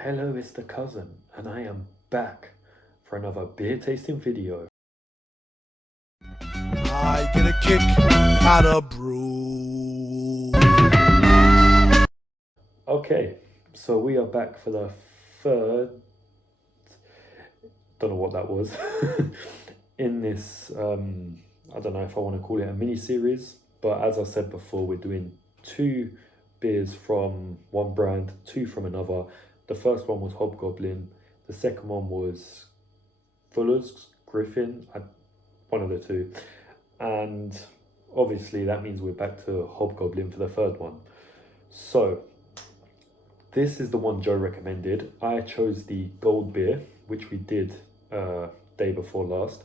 Hello, it's the cousin, and I am back for another beer tasting video. I get a kick out of brew. Okay, so we are back for the third, don't know what that was, in this, I don't know if I want to call it a mini series, but as I said before, we're doing two beers from one brand, two from another. The first one was Hobgoblin, the second one was Fuller's Griffin, one of the two. And obviously that means we're back to Hobgoblin for the third one. So this is the one Joe recommended. I chose the gold beer, which we did day before last,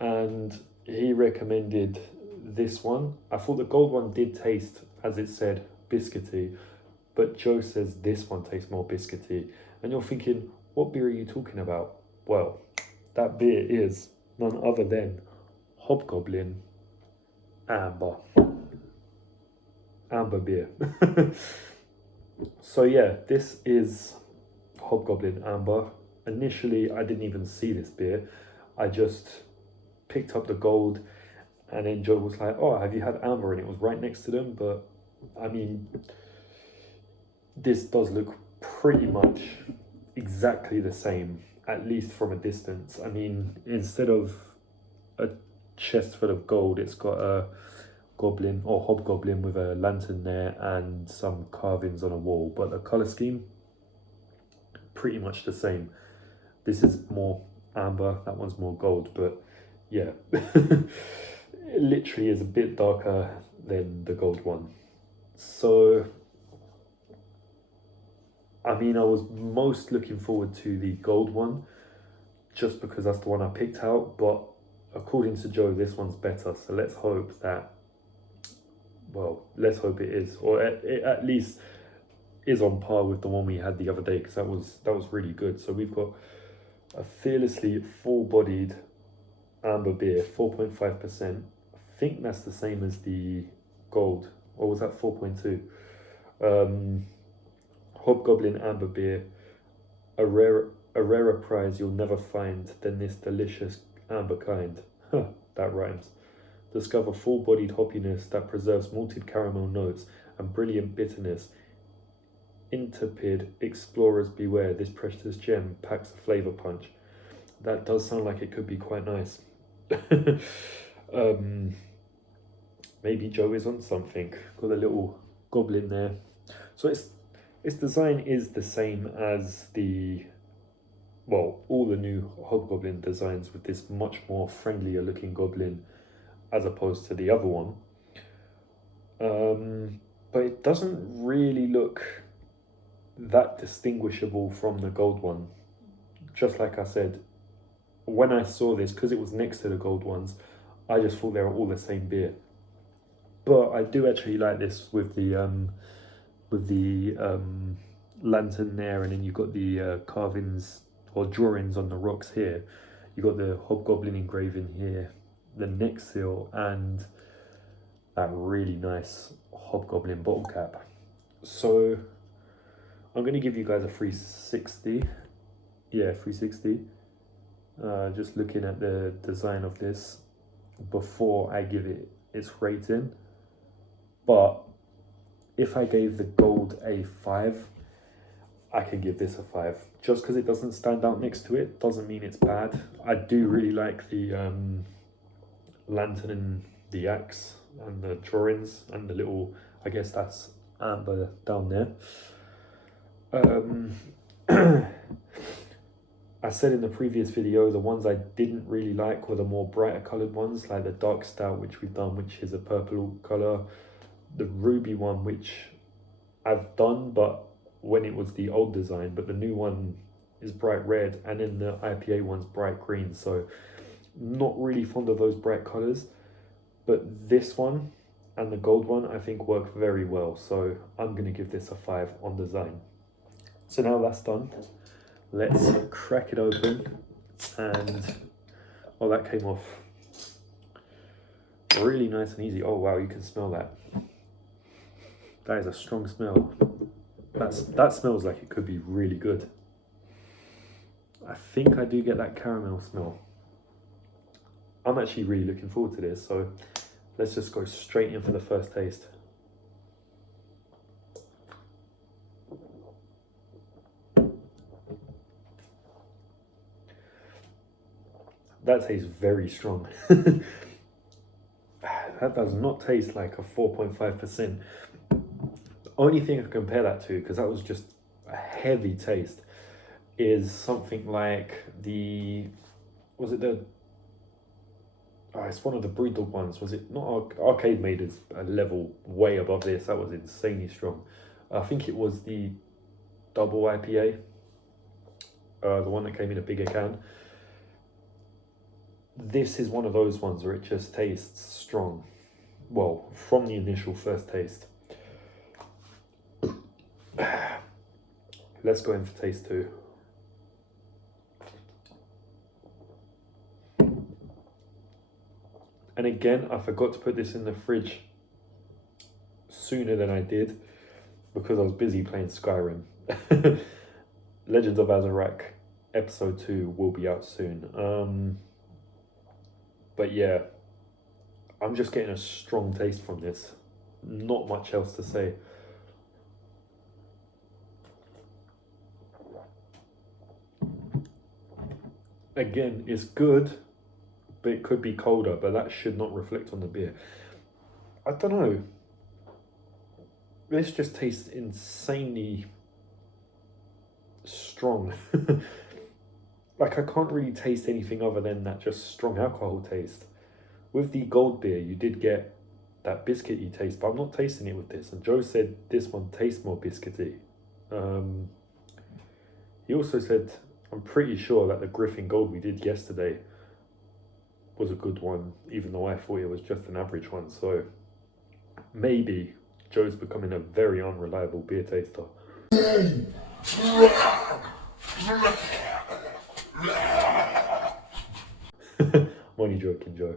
and he recommended this one. I thought the gold one did taste, as it said, biscuity, but Joe says this one tastes more biscuity. And you're thinking, what beer are you talking about? Well, that beer is none other than Hobgoblin Amber. Amber beer. So yeah, this is Hobgoblin Amber. Initially, I didn't even see this beer. I just picked up the gold, and then Joe was like, "Oh, have you had Amber?" And it was right next to them. But I mean, this does look pretty much exactly the same, at least from a distance. I mean, instead of a chest full of gold, it's got a goblin or hobgoblin with a lantern there and some carvings on a wall, but the color scheme pretty much the same. This is more amber, that one's more gold, but yeah, it literally is a bit darker than the gold one. So I mean, I was most looking forward to the gold one just because that's the one I picked out, but according to Joe, this one's better, so let's hope that, well, let's hope it is, or it at least is on par with the one we had the other day, because that was really good. So we've got a fearlessly full-bodied amber beer, 4.5%. I think that's the same as the gold, or was that 4.2? Hobgoblin amber beer, a rarer prize you'll never find than this delicious amber kind. Huh, that rhymes. Discover full-bodied hoppiness that preserves malted caramel notes and brilliant bitterness. Intrepid explorers beware, this precious gem packs a flavor punch. That does sound like it could be quite nice. Maybe Joe is on something. Got a little goblin there. So its design is the same as all the new Hobgoblin designs, with this much more friendlier looking goblin as opposed to the other one. But it doesn't really look that distinguishable from the gold one. Just like I said, when I saw this, because it was next to the gold ones, I just thought they were all the same beer. But I do actually like this with the lantern there, and then you've got the carvings or drawings on the rocks here. You got the hobgoblin engraving here, the neck seal, and that really nice hobgoblin bottle cap. So I'm going to give you guys a 360. Yeah, 360. Just looking at the design of this before I give it its rating. But if I gave the gold a 5, I can give this a 5. Just because it doesn't stand out next to it doesn't mean it's bad. I do really like the lantern and the axe and the drawings and the little, I guess that's amber down there. I said in the previous video, the ones I didn't really like were the more brighter coloured ones, like the dark stout, which we've done, which is a purple colour. The ruby one, which I've done, but when it was the old design, but the new one is bright red, and then the IPA one's bright green. So not really fond of those bright colours, but this one and the gold one I think work very well. So I'm going to give this a 5 on design. So now that's done, let's crack it open. And oh, that came off really nice and easy. Oh wow, you can smell that. That is a strong smell. that smells like it could be really good. I think I do get that caramel smell. I'm actually really looking forward to this, so let's just go straight in for the first taste. That tastes very strong. That does not taste like a 4.5%. The only thing I can compare that to, because that was just a heavy taste, is something like was it the, oh, it's one of the Brewdog ones, was it not Arcade Made is a level way above this, that was insanely strong. I think it was the double IPA, the one that came in a bigger can. This is one of those ones where it just tastes strong. Well, from the initial first taste. Let's go in for taste two. And again, I forgot to put this in the fridge sooner than I did because I was busy playing Skyrim. Legends of Azarak episode 2 will be out soon. But yeah, I'm just getting a strong taste from this. Not much else to say. Again, it's good, but it could be colder, but that should not reflect on the beer. I don't know. This just tastes insanely strong. Like, I can't really taste anything other than that just strong alcohol taste. With the gold beer, you did get that biscuity taste, but I'm not tasting it with this. And Joe said this one tastes more biscuity. He also said, I'm pretty sure that the Griffin Gold we did yesterday was a good one, even though I thought it was just an average one. So maybe Joe's becoming a very unreliable beer taster. I'm only joking, Joe.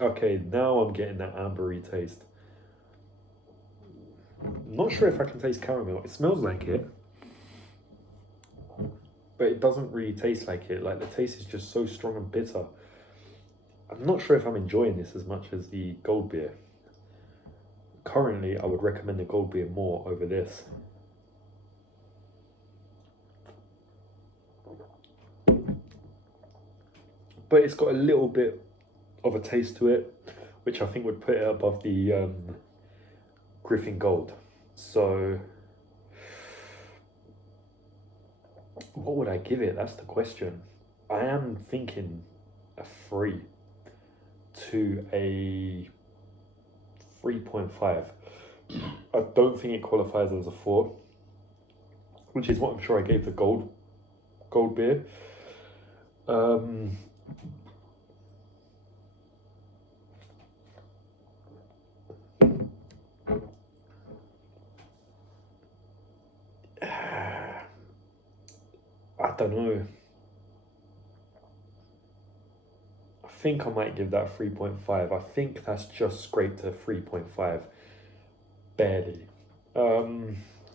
Okay, now I'm getting that ambery taste. I'm not sure if I can taste caramel. It smells like it, but it doesn't really taste like it. Like, the taste is just so strong and bitter. I'm not sure if I'm enjoying this as much as the gold beer. Currently, I would recommend the gold beer more over this. But it's got a little bit of a taste to it, which I think would put it above the Griffin Gold. So what would I give it? That's the question. I am thinking a 3 to a 3.5. I don't think it qualifies as a 4, which is what I'm sure I gave the gold beer. I don't know. I think I might give that 3.5. I think that's just scraped to 3.5. Barely.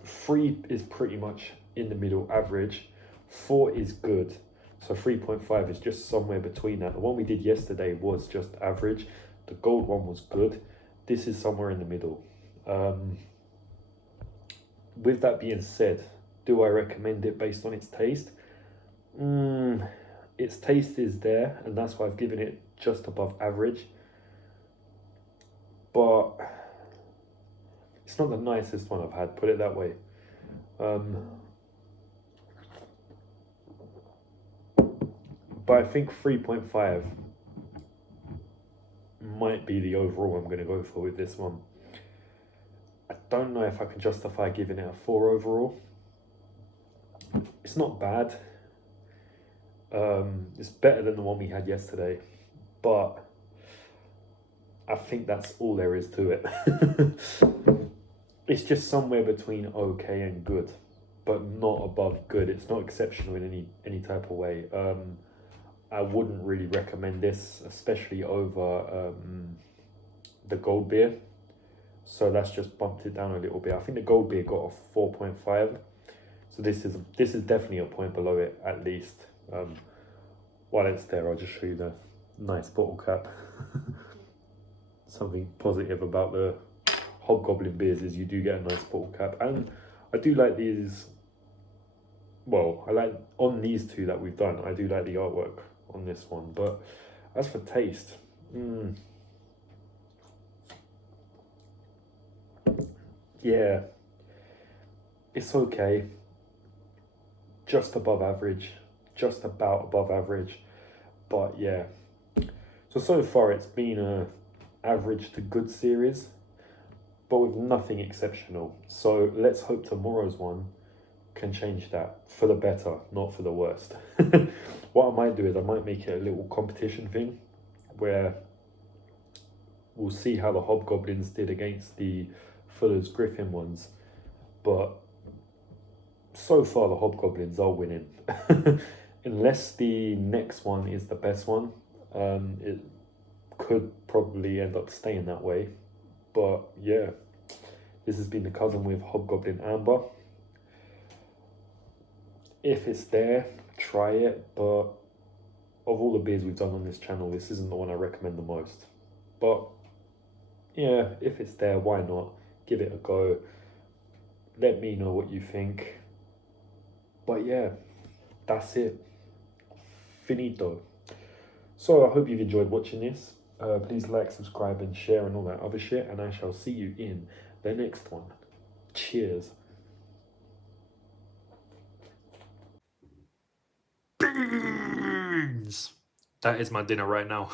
3 is pretty much in the middle, average. 4 is good. So 3.5 is just somewhere between that. The one we did yesterday was just average. The gold one was good. This is somewhere in the middle. With that being said, do I recommend it based on its taste? Its taste is there, and that's why I've given it just above average. But it's not the nicest one I've had, put it that way. But I think 3.5 might be the overall I'm going to go for with this one. I don't know if I can justify giving it a 4 overall. It's not bad. It's better than the one we had yesterday, but I think that's all there is to it. It's just somewhere between okay and good, but not above good. It's not exceptional in any type of way. I wouldn't really recommend this, especially over the gold beer. So that's just bumped it down a little bit. I think the gold beer got a 4.5. So this is definitely a point below it at least. While it's there, I'll just show you the nice bottle cap. Something positive about the Hobgoblin beers is you do get a nice bottle cap, and I do like these. Well, I like on these two that we've done. I do like the artwork on this one, but as for taste, yeah, it's okay. Just above average, just about above average, but yeah. So far it's been a average to good series, but with nothing exceptional. So let's hope tomorrow's one can change that for the better, not for the worst. What I might do is I might make it a little competition thing where we'll see how the Hobgoblins did against the Fuller's Griffin ones. But so far, the Hobgoblins are winning. Unless the next one is the best one, it could probably end up staying that way. But yeah, this has been the cousin with Hobgoblin Amber. If it's there, try it. But of all the beers we've done on this channel, this isn't the one I recommend the most. But yeah, if it's there, why not? Give it a go. Let me know what you think. But yeah, that's it. Finito. So I hope you've enjoyed watching this. Please like, subscribe, and share, and all that other shit. And I shall see you in the next one. Cheers. Beans! That is my dinner right now.